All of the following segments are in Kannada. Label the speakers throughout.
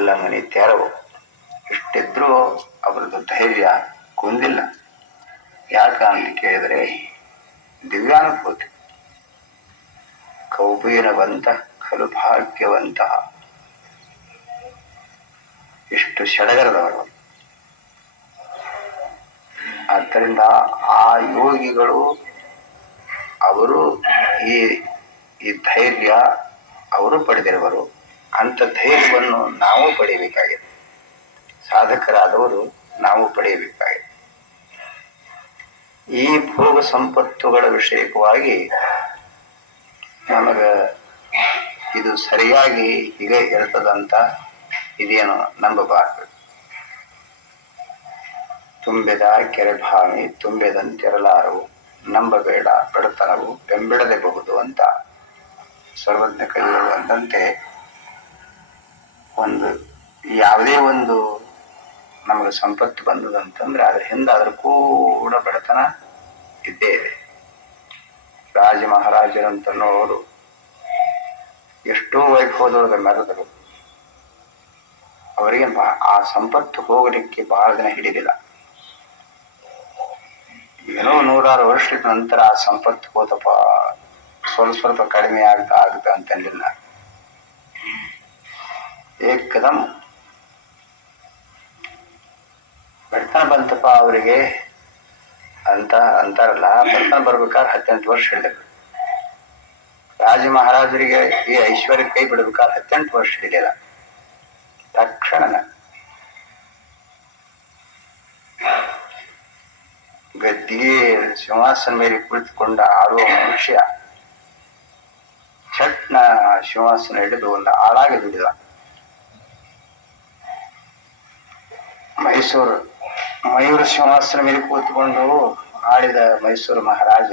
Speaker 1: ಎಲ್ಲ ಮನೆ ತೆರವು. ಇಷ್ಟಿದ್ರೂ ಅವರದ್ದು ಧೈರ್ಯ ಕುಂದಿಲ್ಲ. ಯಾಕ ಅಂತ ಕೇಳಿದರೆ ದಿವ್ಯಾನುಭೂತಿ. ಕೌಬೀರವಂತ, ಕಲು ಭಾಗ್ಯವಂತ. ಇಷ್ಟು ಸಡಗರದವರು ಆದ್ದರಿಂದ ಆ ಯೋಗಿಗಳು, ಅವರು ಈ ಈ ಧೈರ್ಯ ಅವರು ಪಡೆದಿರುವರು. ಅಂಥ ಧೈರ್ಯವನ್ನು ನಾವು ಪಡೆಯಬೇಕಾಗಿದೆ. ಸಾಧಕರಾದವರು ನಾವು ಪಡೆಯಬೇಕಾಗಿದೆ. ಈ ಭೋಗ ಸಂಪತ್ತುಗಳ ವಿಷಯಕವಾಗಿ ನಮಗ ಇದು ಸರಿಯಾಗಿ ಹೀಗೆ ಇರ್ತದಂತ ಇದೇನು ನಂಬಬಾರದು. ತುಂಬಿದ ಕೆರೆ ಭಾವಿ ತುಂಬಿದಂತಿರಲಾರವು ನಂಬಬೇಡ ಬಡತನವು ಬೆಂಬಿಡಲೇಬಹುದು ಅಂತ ಸರ್ವಜ್ಞ ಕೈಗಳು ಅಂದಂತೆ ಒಂದು ಯಾವುದೇ ಒಂದು ನಮಗೆ ಸಂಪತ್ತು ಬಂದದಂತಂದ್ರೆ ಅದ್ರ ಹಿಂದೆ ಅದ್ರ ಕೂಡ ಬಡತನ ಇದ್ದೇ ಇದೆ. ರಾಜ ಮಹಾರಾಜರಂತನೋರು ಎಷ್ಟೋ ವೈಭವದೊಳಗೆ ಮೆರೆದರು. ಅವರಿಗೆ ಆ ಸಂಪತ್ತು ಹೋಗಲಿಕ್ಕೆ ಬಹಳ ದಿನ ಹಿಡಿದಿಲ್ಲ. ಏನೋ ನೂರಾರು ವರ್ಷದ ನಂತರ ಆ ಸಂಪತ್ತು ಹೋದಪ್ಪ. ಸ್ವಲ್ಪ ಸ್ವಲ್ಪ ಕಡಿಮೆ ಆಗ್ತಾ ಆಗ್ತಾ ಅಂತಂದಿಲ್ಲ. ಏಕದಮ್ ಬಡತನ ಬಂತಪ್ಪ ಅವರಿಗೆ? ಅಂತ ಅಂತಾರಲ್ಲ ಬಡತನ ಬರ್ಬೇಕಾದ್ರೆ ಹತ್ತೆಂಟು ವರ್ಷ ಹಿಡಿದ್ರು ರಾಜ ಮಹಾರಾಜರಿಗೆ ಈ ಐಶ್ವರ್ಯ ಕೈ ಬಿಡಬೇಕಾದ್ರೆ ಹತ್ತೆಂಟು ವರ್ಷ ಹಿಡಿಲಿಲ್ಲ ತಕ್ಷಣನ. ಗದ್ದಿಗೆ ಸಿಂಹಾಸನ ಮೇಲೆ ಕುಳಿತುಕೊಂಡ ಆಡುವ ಮನುಷ್ಯ ಚಟ್ನ ಸಿಂಹಾಸನ ಹಿಡಿದು ಒಂದು ಆಳಾಗಿ ದುಡಿದ. ಮೈಸೂರು. ಮಯೂರ ಸಿಂಹಾಸನ ಮೇಲೆ ಕೂತ್ಕೊಂಡು ಆಳಿದ ಮೈಸೂರು ಮಹಾರಾಜ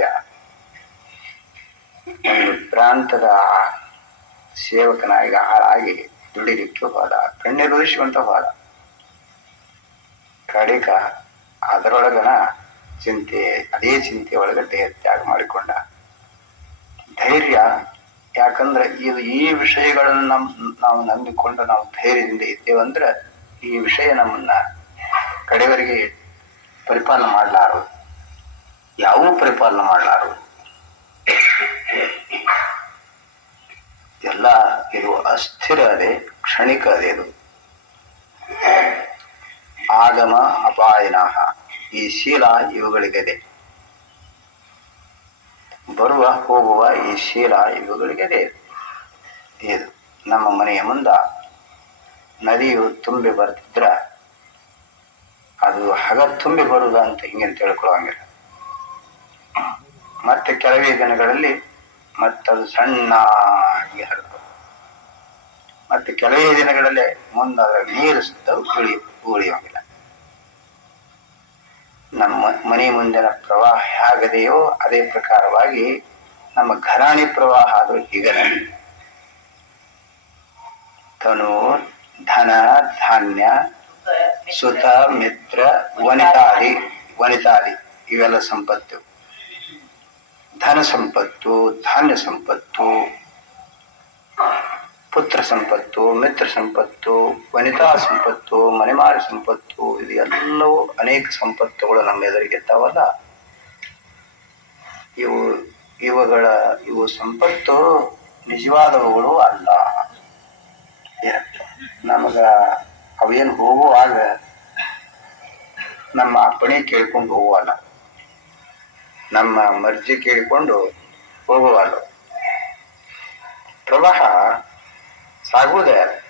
Speaker 1: ಒಂದು ಪ್ರಾಂತದ ಸೇವಕನಾಗಿ ಹಾಳಾಗಿ ದುಡಿಲಿಕ್ಕೆ ಹೋದ ಕಣ್ಣೀರುಳಿಸುವಂತ ಹೋದ. ಕಡಿಕ ಅದರೊಳಗನ ಚಿಂತೆ, ಅದೇ ಚಿಂತೆ ಒಳಗಡೆ ತ್ಯಾಗ ಮಾಡಿಕೊಂಡ. ಧೈರ್ಯ, ಯಾಕಂದ್ರೆ ಇದು ಈ ವಿಷಯಗಳನ್ನು ನಮ್, ನಾವು ನಂಬಿಕೊಂಡು ನಾವು ಧೈರ್ಯದಿಂದ ಇದ್ದೇವಂದ್ರೆ ಈ ವಿಷಯ ನಮ್ಮನ್ನ ಕಡೆವರೆಗೆ ಪರಿಪಾಲನೆ ಮಾಡಲಾರು ಯಾವ ಪರಿಪಾಲನೆ ಮಾಡಲಾರು ಎಲ್ಲ ಇದು ಅಸ್ಥಿರ ಅದೇ, ಕ್ಷಣಿಕ ಅದೇ ಇದು. ಆಗಮ ಅಪಾಯನಃ. ಈ ಶೀಲ ಇವುಗಳಿಗೆ ಬರುವ, ಹೋಗುವ ಈ ಶೀಲ ಇವುಗಳಿಗೆ ಇದು ನಮ್ಮ ಮನೆಯ ಮುಂದ ನದಿಯು ತುಂಬಿ ಬರ್ತಿದ್ರ ಅದು ಹಗ ತುಂಬಿ ಬರುದ ಅಂತ ಹಿಂಗೆ ತಿಳ್ಕೊಳ್ಳೋಂಗಿಲ್ಲ ಮತ್ತೆ ಕೆಲವೇ ದಿನಗಳಲ್ಲಿ ಮತ್ತದು ಸಣ್ಣಾಗಿ ಹರಿದು ಮತ್ತೆ ಕೆಲವೇ ದಿನಗಳಲ್ಲಿ ಮುಂದೆ ಅದರ ನೀರು ಸುತ್ತ ಉಳಿ ಉಳಿಯೋಂಗಿಲ್ಲ ನಮ್ಮ ಮನೆ ಮುಂದಿನ ಪ್ರವಾಹ ಹೇಗದೆಯೋ ಅದೇ ಪ್ರಕಾರವಾಗಿ ನಮ್ಮ ಘರಾಣಿ ಪ್ರವಾಹ ಆದರೂ ಈಗ ತನು ಧನ, ಧಾನ್ಯ ಸುತ ಮಿತ್ರ, ವನಿತಾದಿ ವನಿತಾದಿ, ಇವೆಲ್ಲ ಸಂಪತ್ತು. ಧನ ಸಂಪತ್ತು, ಧಾನ್ಯ ಸಂಪತ್ತು, ಪುತ್ರ ಸಂಪತ್ತು, ಮಿತ್ರ ಸಂಪತ್ತು, ವನಿತಾ ಸಂಪತ್ತು, ಮನೆಮಾರಿ ಸಂಪತ್ತು ಇದು ಎಲ್ಲವೂ ಅನೇಕ ಸಂಪತ್ತುಗಳು ನಮ್ಮ ಎದುರಿಗಿರ್ತಾವಲ್ಲ ಇವು, ಇವುಗಳ, ಇವು ಸಂಪತ್ತು ನಿಜವಾದವುಗಳು ಅಲ್ಲ. ನಮಗ ಅವೇನು ಹೋಗುವಾಗ ನಮ್ಮ ಅಪ್ಪಣೆ ಕೇಳ್ಕೊಂಡು ಹೋಗುವಲ್ಲ. ನಮ್ಮ ಮರ್ಜಿ ಕೇಳಿಕೊಂಡು ಹೋಗುವಲ್ಲ. ಪ್ರವಾಹ ಸಾಗುವುದೇ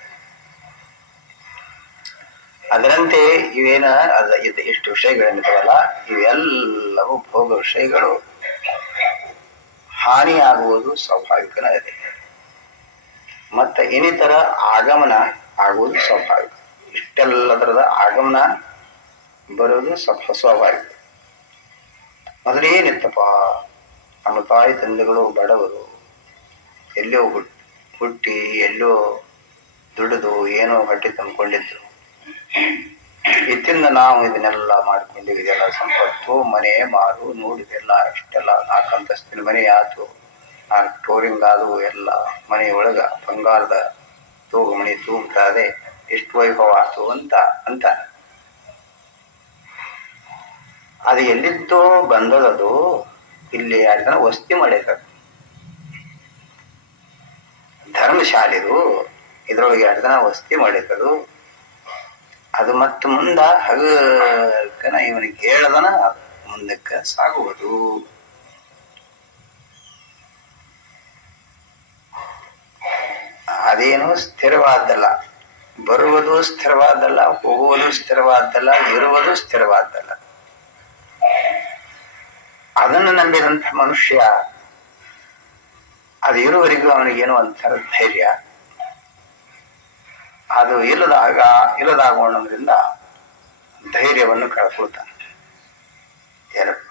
Speaker 1: ಅದರಂತೆ ಇವೇನ ಅದ ಎಷ್ಟು ವಿಷಯಗಳೇನಿದಾವಲ್ಲ ಇವೆಲ್ಲವೂ ಭೋಗ ವಿಷಯಗಳು. ಹಾನಿಯಾಗುವುದು ಸ್ವಾಭಾವಿಕನ ಇದೆ ಮತ್ತೆ ಇನ್ನಿತರ ಆಗಮನ ಆಗುವುದು ಸ್ವಾಭಾವಿಕ. ಇಷ್ಟೆಲ್ಲದರದ ಆಗಮನ ಬರೋದು ಸ್ವಲ್ಪ ಸ್ವಾಭಾವಿಕ. ಮೊದಲು ಏನಿತ್ತಪ್ಪ ನಮ್ಮ ತಾಯಿ ತಂದೆಗಳು ಬಡವರು ಎಲ್ಲೋ ಹುಟ್, ಹುಟ್ಟಿ ಎಲ್ಲೋ ದುಡಿದು ಏನೋ ಹೊಟ್ಟೆ ತಂದ್ಕೊಂಡಿದ್ರು ಇತ್ತಿಂದ ನಾವು ಇದನ್ನೆಲ್ಲ ಮಾಡ್ಕೊಂಡಿವಿ ಇದೆಲ್ಲ ಸಂಪತ್ತು, ಮನೆ, ಮಾರು, ನೋಡಿದೆಲ್ಲ ಇಷ್ಟೆಲ್ಲ ನಾಲ್ಕು ಅಂತಸ್ತಿನ ಮನೆ ಆತು ನಾಲ್ಕು ಟೋರಿಂಗ್ ಆದವು ಎಲ್ಲ ಮನೆಯೊಳಗ ಬಂಗಾರದ ತೂಗು ಮಣಿ ತೂಗ್ತಾದೆ ಎಷ್ಟು ವೈಭವ ಆಯ್ತು ಅಂತ ಅಂತ ಅದು ಎಲ್ಲಿದ್ದೋ ಬಂದದದು, ಇಲ್ಲಿ ಜನ ವಸ್ತಿ ಮಾಡಿದ ಧರ್ಮಶಾಲಿದು ಇದ್ರೊಳಗೆ ಎರಡು ವಸ್ತಿ ಮಾಡೈತದು ಅದು ಮತ್ತೆ ಮುಂದ ಹಗನ ಇವನಿಗೆ ಕೇಳದನ, ಮುಂದಕ್ಕೆ ಸಾಗುವುದು. ಅದೇನು ಸ್ಥಿರವಾದ್ದಲ್ಲ ಬರುವುದು ಸ್ಥಿರವಾದಲ್ಲ, ಹೋಗುವುದು ಸ್ಥಿರವಾದ್ದಲ್ಲ ಇರುವುದು ಸ್ಥಿರವಾದ್ದಲ್ಲ ಅದನ್ನು ನಂಬಿದಂಥ ಮನುಷ್ಯ, ಅದು ಇರುವರೆಗೂ ಅವನಿಗೇನೋ ಒಂಥರ ಧೈರ್ಯ. ಅದು ಇಲ್ಲದಾಗ ಇಲ್ಲದಾಗೋಣದ್ರಿಂದ ಧೈರ್ಯವನ್ನು ಕಳ್ಕೊಳ್ತಾನೆ. ಏನಪ್ಪ?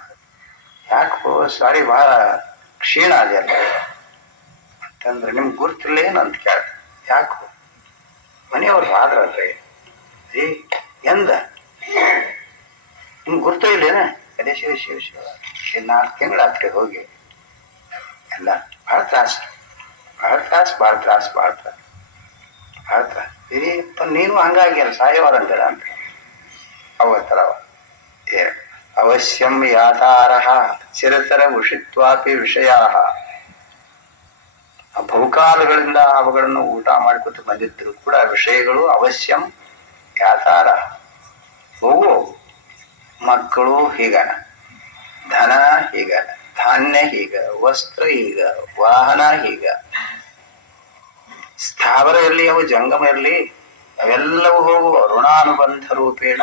Speaker 1: ಯಾಕೋ ಸಾರಿ, ಬಹಳ ಕ್ಷೀಣ ಅದೆಲ್ಲ ಅಂತಂದ್ರೆ ನಿಮ್ಗೆ ಗುರ್ತಿಲ್ಲ ಏನು ಅಂತ ಕೇಳ ಯಾಕೋ ಮನೆಯವ್ರು ಆದ್ರಲ್ರಿ ಏ ಎಂದ? ನಿಮ್ಗೆ ಗುರ್ತ ಇಲ್ಲೇನ? ಅದೇ ಶಿವ ಶಿವ ಶಿವ. ನಾಲ್ಕು ತಿಂಗಳಾತ್ರಿ ಹೋಗಿ. ಎಲ್ಲ, ಭಾಳ ತ್ರಾಸು. ಭಾಳ ತ್ರಾಸು ಭಾಳ ತ್ರಾಸು, ಭಾಳ ತ್ರಾಸ. ಭಾಳ ತ್ರಾಸ. ಇರಿ ನೀನು ಹಂಗಾಗಿಲ್ಲ ಅಂತೇಳ ಅಂತ ಅವತ್ತರ ಏ, ಅವಶ್ಯಂ ಯಾತಾರ ಚಿರತರ ಉಷಿತ್ವಾಪಿ ವಿಷಯ ಬಹುಕಾಲಗಳಿಂದ ಅವುಗಳನ್ನು ಊಟ ಮಾಡಿಕೊಟ್ಟು ಬಂದಿದ್ರು ಕೂಡ ವಿಷಯಗಳು ಅವಶ್ಯಂ ಖ್ಯಾತಾರ. ಹೋಗು ಮಕ್ಕಳು ಹೀಗನ. ಧನ ಹೀಗ, ಧಾನ್ಯ ಹೀಗ, ವಸ್ತ್ರ ಹೀಗ, ವಾಹನ ಹೀಗ. ಸ್ಥಾವರ ಇರಲಿ, ಅವು ಜಂಗಮ ಇರಲಿ, ಅವೆಲ್ಲವೂ ಹೋಗುವ ಋಣಾನುಬಂಧ ರೂಪೇಣ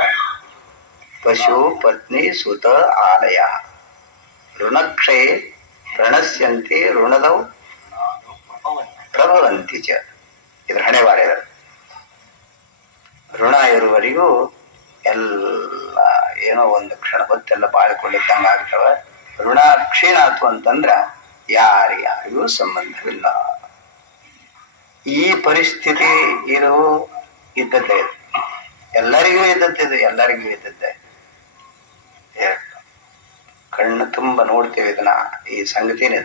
Speaker 1: ಪಶು, ಪತ್ನಿ, ಸುತ, ಆಲಯ. ಋಣಕ್ಷೇ ಪ್ರಣಸ್ಯಂತೆ ಋಣದವು ಪ್ರಭವಂತಿ ಚ ಇದ್ರ ಹಣೆ ಬಾರೆ ಋಣ ಇರುವವರಿಗೂ ಎಲ್ಲ ಏನೋ ಒಂದು ಕ್ಷಣ ಹೊತ್ತೆಲ್ಲ ಬಾಳಿಕೊಂಡಿದ್ದಂಗೆ ಆಗ್ತವೆ. ಋಣ ಕ್ಷೀಣ ಆತು ಅಂತಂದ್ರ ಯಾರ್ಯಾರಿಗೂ ಸಂಬಂಧವಿಲ್ಲ. ಈ ಪರಿಸ್ಥಿತಿ ಇರೋ ಇದ್ದದ್ದೇ ಇದು. ಎಲ್ಲರಿಗೂ ಇದ್ದದ್ದಿದೆ ಎಲ್ಲರಿಗೂ ಇದ್ದದ್ದೇ ಕಣ್ಣು ತುಂಬ ನೋಡ್ತೇವೆ ಇದನ್ನ, ಈ ಸಂಗತಿನೇ.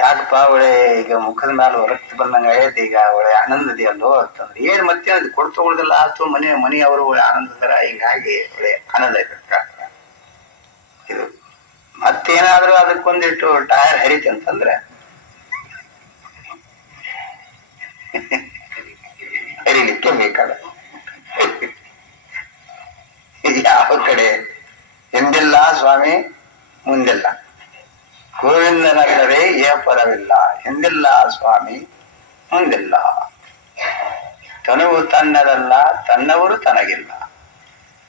Speaker 1: ಯಾಕಪ್ಪ ಅವಳೆ ಈಗ ಮುಖದ ಮೇಲೆ ರಕ್ತ ಬಂದಂಗ ಆಗೈತೆ ಈಗ ಅವಳೆ ಆನಂದದಿಯಲ್ಲೋ ಅಂತಂದ್ರೆ, ಏನ್ ಮತ್ತೆ ಅದು ಕೊಡ್ತು ತಗೊಳ್ದಲ್ಲ ಆತು ಮನೆ ಅವರು ಒಳ್ಳೆ ಆನಂದದರ, ಹಿಂಗಾಗಿ ಒಳ್ಳೆ ಆನಂದ ಐತೆ ಇದು ಮತ್ತೇನಾದ್ರೂ ಅದಕ್ಕೊಂದಿಟ್ಟು ಟೈರ್ ಹರಿತಿ ಅಂತಂದ್ರೆ? ಹರಿಲಿಕ್ಕೆ ಬೇಕಾದ. ಯಾವ ಕಡೆ? ಹಿಂದಿಲ್ಲ ಸ್ವಾಮಿ? ಮುಂದಿಲ್ಲ. ಗೋವಿಂದನಲ್ಲವೇ ಏ ಪರವಿಲ್ಲ ಹಿಂದಿಲ್ಲ ಸ್ವಾಮಿ, ಮುಂದಿಲ್ಲ. ತನುವು ತನ್ನದಲ್ಲ, ತನ್ನವರು ತನಗಿಲ್ಲ.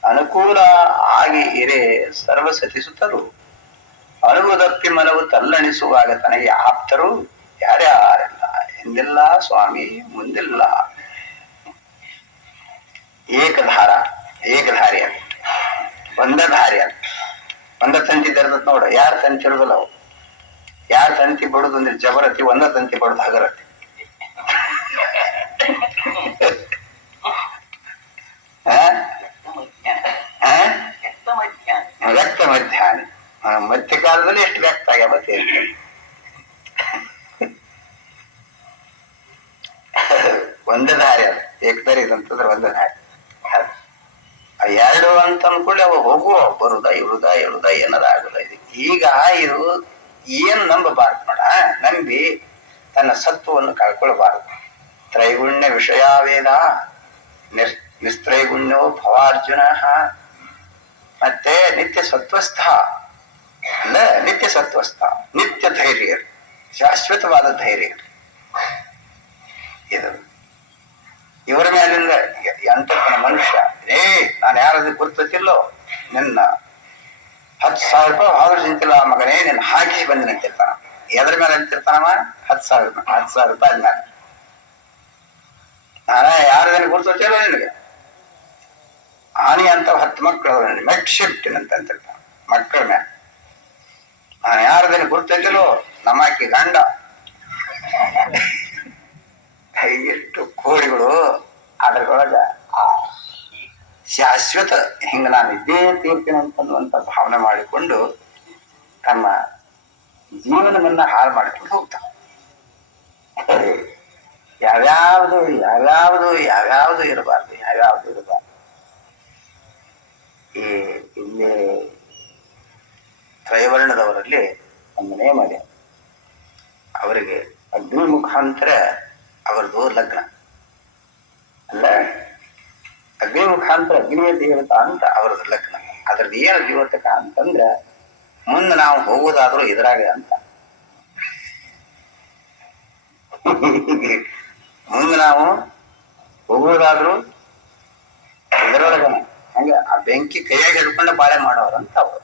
Speaker 1: ಅನುಕೂಲ ಆಗಿ ಇರೆ ಸರ್ವ ಸತಿಸುತ್ತರು. ಅನುವುದಪ್ಪಿ ಮನವು ತಲ್ಲಣಿಸುವಾಗ ತನಗೆ ಆಪ್ತರು ಯಾರ್ಯಾರಿಲ್ಲ. ಹಿಂದಿಲ್ಲ ಸ್ವಾಮಿ, ಮುಂದಿಲ್ಲ. ಏಕಧಾರ ಏಕಧಾರಿಯ ಒಂದ ಧಾರಿಯ ಒಂದ ತಂತಿ ತೆರೆದತ್ ನೋಡು, ಯಾರ ತಂತಿ ಅವು? ಯಾರ ತಂತಿ ಬಡುದು ಅಂದ್ರೆ ಜಬರತಿ ಒಂದ ತಂತಿ ಬಡುದು ಹಗರತಿ? ವ್ಯಕ್ತ ಮಧ್ಯಾಹ್ನ. ಮಧ್ಯಕಾಲದಲ್ಲಿ ಎಷ್ಟು ವ್ಯಕ್ತ ಆಗ್ಯಾವ ಒಂದೇ ದಾರಿ ಅದು. ಏಕದಾರಿ ಇದಂತಂದ್ರೆ ಒಂದೇ ದಾರಿ. ಎರಡು ಅಂತ ಅನ್ಕೊಳ್ಳಿ ಅವ ಹೋಗುವ. ಬರುದ, ಇರುದ ಇಳುದ ಏನದ ಆಗುದ. ಇದು ಈಗ ಇದು ಏನ್ ನಂಬಬಾರದು ನೋಡ ನಂಬಿ ತನ್ನ ಸತ್ವವನ್ನು ಕಳ್ಕೊಳ್ಬಾರದು. ತ್ರೈಗುಣ್ಯ ವಿಷಯಾವೇದ ನಿರ್, ನಿಸ್ತ್ರೈಗುಣ್ಯೋ ಭವಾರ್ಜುನ. ಮತ್ತೆ ನಿತ್ಯ ಸತ್ವಸ್ಥ ಅಲ್ಲ ನಿತ್ಯ ಸತ್ವಸ್ಥ, ನಿತ್ಯ ಧೈರ್ಯ, ಶಾಶ್ವತವಾದ ಧೈರ್ಯ. ಇದು ಇವರ ಮೇಲಿಂದ ಎಂತ ಮನುಷ್ಯ ಏ ನಾನು ಯಾರದು ಗುರ್ತತಿಲ್ಲೋ ನಿನ್ನ ಹತ್ತು ಸಾವಿರ ರೂಪಾಯಿ ಆದ್ರೂ ಆ ಮಗನೇ ನಿನ್ನ ಹಾಕಿ ಬಂದಿನ ಅಂತಿರ್ತಾನ ಎದ್ರ ಮೇಲೆ ಅಂತಿರ್ತಾನವ ಹತ್ತು ಸಾವಿರ ರೂಪಾಯಿ, ಹತ್ತು ಸಾವಿರ ರೂಪಾಯಿ ಮೇಲೆ ನಾನ ಇದನ್ನು ಗುರುತಿಲ್ಲ ನಿನಗೆ? ಆನಿ ಅಂತ ಹತ್ತು ಮಕ್ಕಳು ಮೆಟ್ ಶಿಫ್ಟ್ ಅಂತ ಅಂತಿರ್ತಾನ ಮಕ್ಕಳ ಮೇಲೆ. ನಾನು ಯಾರದನ್ನ ನಮ್ಮ ನಮ್ಮಾಕಿ ಗಂಡ. ಎಷ್ಟು ಕೋಳಿಗಳು ಅದರೊಳಗ ಶಾಶ್ವತ ಹಿಂಗ ನಾನು ಇದ್ದೇ ತೀರ್ತೀನಿ ಅಂತನ್ನುವಂತ ಭಾವನೆ ಮಾಡಿಕೊಂಡು ತಮ್ಮ ಜೀವನವನ್ನ ಹಾಳು ಮಾಡಿಕೊಂಡು ಹೋಗ್ತಾನೆ. ಯಾವ್ಯಾವುದು ಯಾವ್ಯಾವುದು ಯಾವ್ಯಾವುದು ಇರಬಾರ್ದು ಯಾವ್ಯಾವುದು ಇರಬಾರ್ದು. ಈ ಇಲ್ಲಿ ತ್ರೈವರ್ಣದವರಲ್ಲಿ ಒಂದು ನೇಮ ಇದೆ ಅವರಿಗೆ ಅಗ್ನಿ ಮುಖಾಂತರ ಅವರದು ಲಗ್ನ. ಅಲ್ಲ? ಅಗ್ನಿ ಮುಖಾಂತರ ಅಗ್ನಿಯ ದೇವತ ಅಂತ ಅವ್ರದ್ದು ಲಗ್ನ ಅದ್ರದ್ದು ಏನು ದೇವತಕ ಅಂತಂದ್ರೆ, ಮುಂದೆ ನಾವು ಹೋಗೋದಾದ್ರೂ ಇದ್ರಾಗ ಅಂತ. ಮುಂದೆ ನಾವು ಹೋಗೋದಾದ್ರೂ ಇದರೊಳಗನೆ ಹಂಗೆ ಆ ಬೆಂಕಿ ಕೈಯಾಗಿ ಹಿಡ್ಕೊಂಡು ಬಾಳೆ ಮಾಡೋರು ಅಂತ ಅವರು.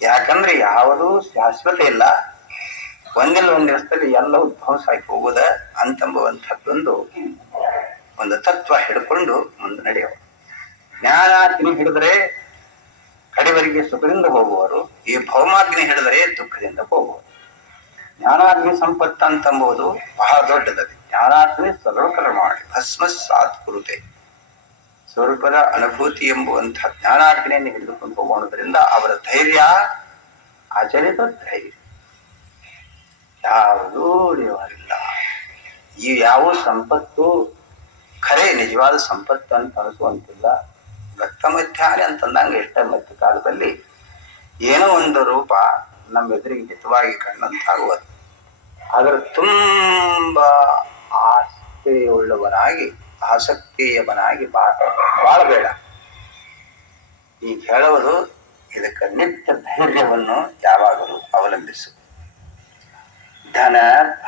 Speaker 1: ಯಾಕಂದ್ರೆ ಯಾವುದು ಶಾಶ್ವತ ಇಲ್ಲ. ಒಂದಿಲ್ಲ ಒಂದ್ ದಿವಸದಲ್ಲಿ ಎಲ್ಲವೂ ಧ್ವಂಸ ಆಗಿ ಹೋಗುದ ಅಂತಂಬುವಂಥದ್ದೊಂದು ಒಂದು ತತ್ವ ಹಿಡ್ಕೊಂಡು ಮುಂದೆ ನಡೆಯುವ ಜ್ಞಾನಾಗ್ನಿ ಹಿಡಿದ್ರೆ ಕಡೆವರೆಗೆ ಸುಖದಿಂದ ಹೋಗುವರು, ಈ ಭೌಮಾಗ್ನಿ ಹಿಡಿದರೆ ದುಃಖದಿಂದ ಹೋಗುವರು. ಜ್ಞಾನಾಗ್ನಿ ಸಂಪತ್ತು ಅಂತಂಬುದು ಬಹಳ ದೊಡ್ಡದದು. ಜ್ಞಾನಾಗ್ನಿ ಸರ್ವಕರ ಮಾಡಿ ಭಸ್ಮ ಸಾತ್ ಕುರುತೆ ಸ್ವರೂಪದ ಅನುಭೂತಿ ಎಂಬುವಂತಹ ಜ್ಞಾನಾಗ್ನಿಯನ್ನು ಹಿಡಿದುಕೊಂಡು ಹೋಗುವುದರಿಂದ ಅವರ ಧೈರ್ಯ ಅಚಲಿತ ಧೈರ್ಯ. ಯಾವುದೂ ಉಳಿಯುವರಿಲ್ಲ ಈ ಯಾವ ಸಂಪತ್ತು ಖರೆ, ನಿಜವಾದ ಸಂಪತ್ತು ಅಂತ ಅನಿಸುವಂತಿಲ್ಲ. ವ್ಯಕ್ತ ಅಂತಂದಂಗೆ ಇಷ್ಟ ಮಧ್ಯ ಕಾಲದಲ್ಲಿ ಏನೋ ಒಂದು ರೂಪ ನಮ್ಮ ಎದುರಿಗೆ ಹಿತವಾಗಿ ಕಂಡಂತಾಗುವುದು. ಅದರ ತುಂಬ ಆಸ್ತಿಯುಳ್ಳವನಾಗಿ ಆಸಕ್ತಿಯವನಾಗಿ ಬಾಳ ಬಾಳಬೇಡ. ಈಗ ಹೇಳುವುದು ಇದಕ್ಕೆ ನಿತ್ಯ ಧೈರ್ಯವನ್ನು ಯಾವಾಗಲೂ ಅವಲಂಬಿಸು. ಧನ,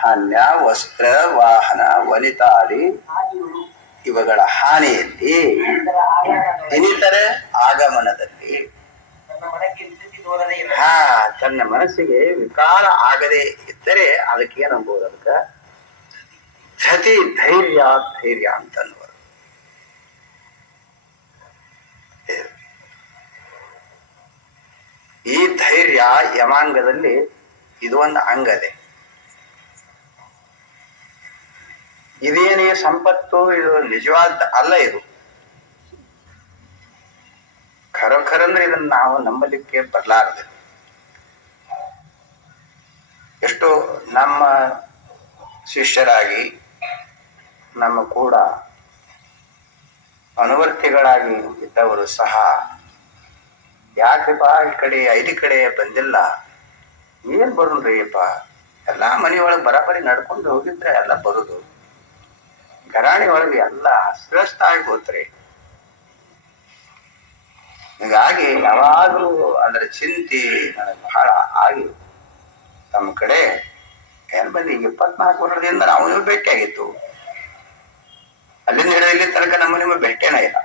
Speaker 1: ಧಾನ್ಯ, ವಸ್ತ್ರ, ವಾಹನ, ವನಿತಾದಿ ಇವುಗಳ ಹಾನಿಯಲ್ಲಿ ಇನ್ನಿತರ ಆಗಮನದಲ್ಲಿ. ಹಾ, ತನ್ನ ಮನಸ್ಸಿಗೆ ವಿಕಾರ ಆಗದೆ ಇದ್ದರೆ ಅದಕ್ಕೆ ಏನಂಬೋದು ಅದಕ್ಕೆ? ಧತಿ ಧೈರ್ಯ ಧೈರ್ಯ ಅಂತನ್ನುವರು. ಈ ಧೈರ್ಯ ಯಮಾಂಗದಲ್ಲಿ ಇದು ಒಂದು ಅಂಗದೆ. ಇದೇನೇ ಸಂಪತ್ತು ಇದು ನಿಜವಾದ ಅಲ್ಲ ಇದು. ಖರಖರಂದ್ರೆ ಇದನ್ನ ನಾವು ನಂಬಲಿಕ್ಕೆ ಬರಲಾರದೆ. ಎಷ್ಟೋ ನಮ್ಮ ಶಿಷ್ಯರಾಗಿ, ನಮ್ಮ ಕೂಡ ಅನುವರ್ತಿಗಳಾಗಿ ಇದ್ದವರು ಸಹ ಯಾಕೆಪ್ಪ ಈ ಕಡೆ, ಐದು ಕಡೆ ಬಂದಿಲ್ಲ? ಏನ್ ಬರೋಣ್ರಿಯಪ್ಪ ಎಲ್ಲಾ ಮನೆಯೊಳಗೆ ಬರಾಬರಿ ನಡ್ಕೊಂಡು ಹೋಗಿದ್ರೆ ಎಲ್ಲ ಬರುದು. ಗರಾಣಿ ಒಳಗೆ ಎಲ್ಲ ಅಸ್ವಸ್ಥ ಆಗಿ ಹೀಗಾಗಿ ಯಾವಾಗಲೂ ಅದರ ಚಿಂತೆ ನನಗೆ ಬಹಳ ಆಗಿ ನಮ್ಮ ಕಡೆ ಏನ್ ಬಂದು ಈಗ ಇಪ್ಪತ್ನಾಲ್ಕು ವರ್ಷದಿಂದ ನಾವು ನೀವು ಭೇಟಿಯಾಗಿತ್ತು ಅಲ್ಲಿಂದ ಹಿಡಿದು ತನಕ ನಮ್ಮ ನಿಮ್ಮ ಭೇಟಿನೇ ಇಲ್ಲ.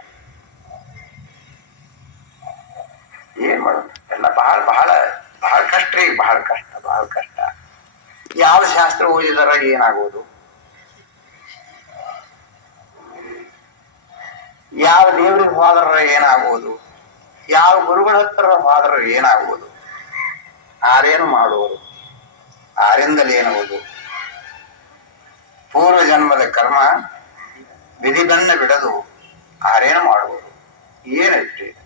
Speaker 1: ಏನ್ ಮಾಡೋದು? ಎಲ್ಲ ಬಹಳ ಬಹಳ ಬಹಳ ಕಷ್ಟ ರೀ, ಬಹಳ ಕಷ್ಟ ಬಹಳ ಕಷ್ಟ. ಯಾವ ಶಾಸ್ತ್ರ ಓದಿದಾರ ಏನಾಗೋದು? ಯಾವ ದೇವರಿಗೆ ಹೋದ್ರ ಏನಾಗುವುದು? ಯಾವ ಗುರುಗಳ ಹತ್ರ ಹೋದ್ರ ಏನಾಗುವುದು? ಆರೇನು ಮಾಡುವುದು? ಆರಿಂದಲೇ ಏನುವುದು? ಪೂರ್ವ ಜನ್ಮದ ಕರ್ಮ ವಿಧಿಗಣ್ಣ ಬಿಡದು ಆರೇನು ಮಾಡುವುದು? ಏನೈತ್ರಿ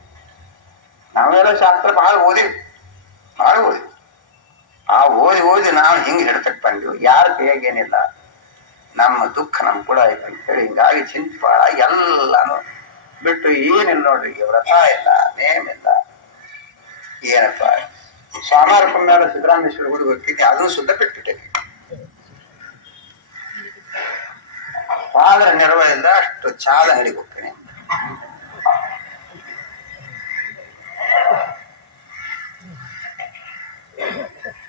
Speaker 1: ನಾವೆಲ್ಲ ಶಾಸ್ತ್ರ ಬಹಳ ಓದಿವಿ. ಬಹಳ ಓದಿ ಆ ಓದಿ ಓದಿ ನಾವು ಹಿಂಗೆ ಹಿಡ್ತಕ್ ಬಂದ್ವಿ. ಯಾರ ಕೈಯಾಗೇನಿಲ್ಲ ನಮ್ಮ ದುಃಖ ನಮ್ ಕೂಡ ಆಯ್ತು ಅಂತ ಹೇಳಿ ಹಿಂಗಾಗಿ ಚಿಂತೆ ಬಹಳ. ಎಲ್ಲಾನು ಬಿಟ್ಟು ಏನಿಲ್ಲ ನೋಡ್ರಿ ವ್ರತ ಇಲ್ಲ, ನೇಮ್ ಇಲ್ಲ. ಏನಪ್ಪ? ಸೋಮವಾರ ಮೇಲೆ ಸಿದ್ದರಾಮೇಶ್ವರ ಗುಡಿಗೆ ಹೋಗ್ತೀನಿ ಅದು ಸುದ್ದ ಬಿಟ್ಬಿಟ್ಟೆ ಆದ್ರೆ ಇಲ್ಲ ಅಷ್ಟು ಚಾದ ಅಂಗಡಿಗೆ ಹೋಗ್ತೀನಿ.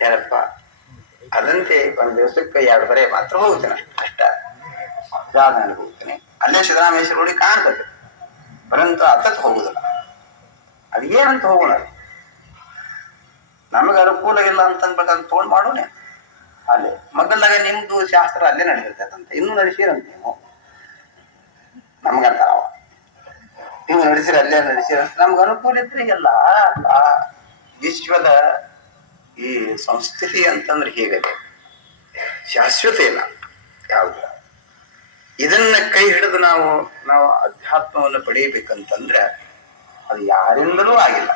Speaker 1: ಏನಪ್ಪ? ಅದಂತೆ ಒಂದು ದಿವಸಕ್ಕೆ ಎರಡು ಬರೆ ಮಾತ್ರ ಹೋಗ್ತೇನೆ ಅಷ್ಟ ಚಾದ ಅಂಗಡಿಗೆ ಹೋಗ್ತೇನೆ. ಅಲ್ಲೇ ಸಿದ್ದರಾಮೇಶ್ವರ ಗುಡಿ ಕಾಣ್ತದೆ. ಪರಂತು ಅತ್ತತ್ ಹೋಗುದಿಲ್ಲ ಅದು ಅಂತ ಹೋಗೋಣ. ನಮಗೆ ಅನುಕೂಲ ಇಲ್ಲ ಅಂತ ಅನ್ಬೇಕಾದ್ರೆ ತೋಳ್ ಮಾಡೋಣ. ಅಲ್ಲೇ ಮಗಲ್ದಾಗ ನಿಮ್ದು ಶಾಸ್ತ್ರ ಅಲ್ಲೇ ನಡೆದಿರ್ತೈತಂತೆ ಇನ್ನೂ ನಡೆಸಿರಂತ ನೀವು. ನಮ್ಗಂತ ಅವ. ನೀವು ನಡೆಸಿರ, ಅಲ್ಲೇ ನಡೆಸಿರ. ನಮ್ಗೆ ಅನುಕೂಲ ಇದ್ರೆ ಎಲ್ಲ ವಿಶ್ವದ ಈ ಸಂಸ್ಕೃತಿ ಅಂತಂದ್ರೆ ಹೇಗಿದೆ ಶಾಶ್ವತ ಇಲ್ಲ. ಯಾವುದು? ಇದನ್ನ ಕೈ ಹಿಡಿದು ನಾವು ನಾವು ಅಧ್ಯಾತ್ಮವನ್ನು ಪಡೆಯಬೇಕಂತಂದ್ರೆ ಅದು ಯಾರಿಂದಲೂ ಆಗಿಲ್ಲ.